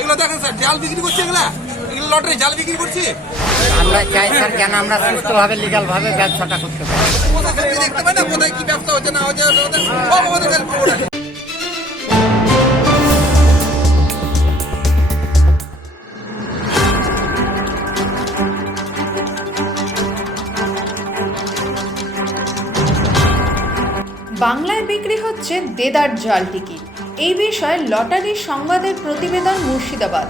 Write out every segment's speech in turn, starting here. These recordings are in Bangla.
এগুলো দেখেন স্যার, জাল বিক্রি করছে, এগুলো লটারি জাল বিক্রি করছে। আমরা চাই স্যার কেন আমরা সুস্থভাবে লিগাল ভাবে ব্যবসাটা করতে পারি। দেখতে পাই না কোথায় কি ব্যবসা হচ্ছে না হচ্ছে, সব আমাদের কাছে খবর আছে। বাংলায় বিক্রি হচ্ছে দেদার জাল টিকিট। এই বিষয়ে লটারি সংবাদের প্রতিবেদন মুর্শিদাবাদ।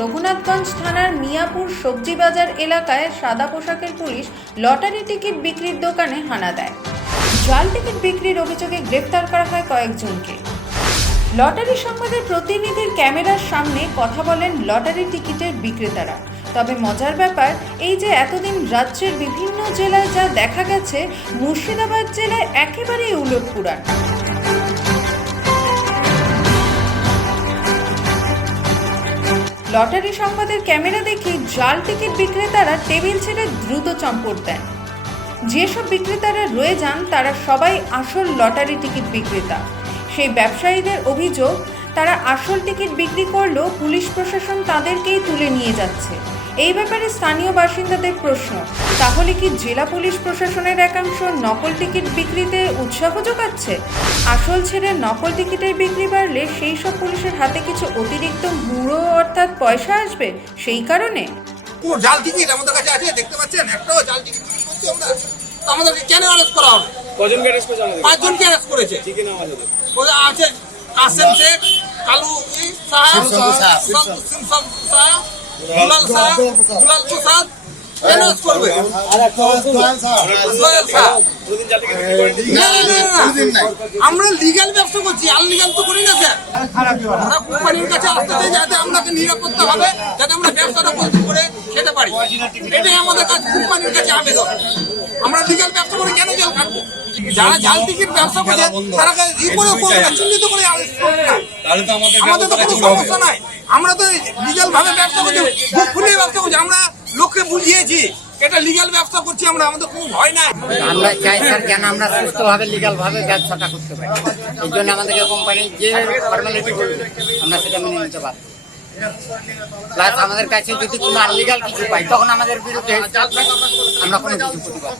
রঘুনাথগঞ্জ থানার মিয়াপুর সবজি বাজার এলাকায় সাদা পোশাকের পুলিশ লটারি টিকিট বিক্রির দোকানে হানা দেয়। জাল টিকিট বিক্রির অভিযোগে গ্রেফতার করা হয় কয়েকজনকে। লটারি সংবাদের প্রতিনিধির ক্যামেরার সামনে কথা বলেন লটারি টিকিটের বিক্রেতারা। তবে মজার ব্যাপার এই যে এতদিন রাজ্যের বিভিন্ন জেলায় যা দেখা গেছে, মুর্শিদাবাদ জেলায় একেবারেই উলটপুরাণ। লটারি সংবাদের ক্যামেরা দেখে জাল টিকিট বিক্রেতারা টেবিল ছেড়ে দ্রুত চম্পট দেন। যেসব বিক্রেতারা রয়ে যান তারা সবাই আসল লটারি টিকিট বিক্রেতা। সেই ব্যবসায়ীদের অভিযোগ, তারা আসল টিকিট বিক্রি করলেও পুলিশ প্রশাসন তাদেরকেই তুলে নিয়ে যাচ্ছে। এই ব্যাপারে স্থানীয় বাসিন্দাদের প্রশ্ন, তাহলে কি জেলা পুলিশ প্রশাসনের একাংশ নকল টিকিট বিক্রিতে উৎসাহ যোগাচ্ছে? আসল ছেড়ে নকল টিকিটের বিক্রি বাড়লে সেই সব পুলিশের হাতে কিছু অতিরিক্ত মূঢ় অর্থাৎ পয়সা আসবে, সেই কারণে জাল টিকিট আমাদের কাছে আছে, দেখতে পাচ্ছেন, একটাও জাল টিকিট বিক্রি করছি আমরা। আমাদেরকে কেন অ্যারেস্ট করা হবে? কজনকে অ্যারেস্ট করেছে? 5 জনকে অ্যারেস্ট করেছে। ঠিক নাম আছে ওদের আছে কাসেম শেখ, কালু সাহা, দুলাল প্রসাদ। কেন অ্যারেস্ট করবে? আমরা লিগ্যাল ব্যবসা করছি, আনলিগ্যাল তো করি না স্যার। আমরা কোম্পানির কাছে আসতে চাই যাতে আমাকে নিরাপত্তা হবে, যাতে আমরা ব্যবসাটা করে খেতে পারি। এটাই আমাদের কাছে কোম্পানির কাছে আবেদন। আমরা লিগ্যাল ব্যবসা করে কেন জেল খাটবো? যারা জাল টিকিট ব্যবসা করছে তারা চিহ্নিত করে আমাদের তো কোনো সমস্যা নাই। আমরা তো লিগ্যাল ভাবে ব্যবসা করছি, বুক খুলিয়ে ব্যবসা করছি। আমরা লোককে বুঝিয়েছি এটা লিগ্যাল ব্যবসা করছি আমরা, আমাদের কোনো ভয় নাই। আমরা চাই স্যার কেন আমরা সুস্থভাবে লিগাল ভাবে ব্যবসাটা করতে পারি। এই জন্য আমাদেরকে কোম্পানি যে ফর্মালিটি করবে আমরা সেটা মেনে নিতে পারি। প্লাস আমাদের কাছে যদি কোনো আনলিগাল কিছু পাই তখন আমাদের বিরুদ্ধে আমরা কোনো কিছু করতে পারি।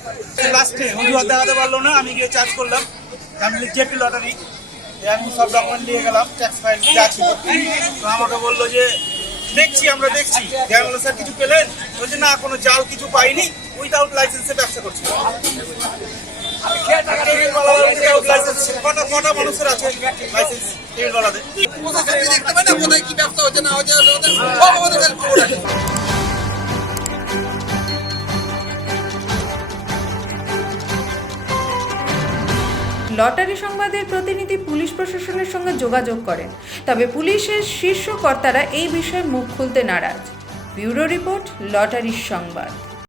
লাস্টে অজুহাত দেখাতে পারলো না, আমি গিয়ে চার্জ করলাম। আমি জেপি লটারি আমি সব ডকুমেন্ট নিয়ে গেলাম, ট্যাক্স ফাইল যা ছিল। তো আমাকে বললো যে আমরা দেখছি। বললো স্যার কিছু পেলেন? বলছে না, কোনো জাল কিছু পাইনি, উইদাউট লাইসেন্সে ব্যবসা করছি। কটা মানুষের আছে লাইসেন্স টেবিলওয়ালাদের? দেখতে পাই না কোথায় কি ব্যবসা হচ্ছে না হচ্ছে, সব আমাদের কাছে খবর আছে। লটারি সংবাদের প্রতিনিধি পুলিশ প্রশাসনের সঙ্গে যোগাযোগ করেন, তবে পুলিশের শীর্ষ কর্তারা এই বিষয়ে মুখ খুলতে নারাজ। ব্যুরো রিপোর্ট, লটারির সংবাদ।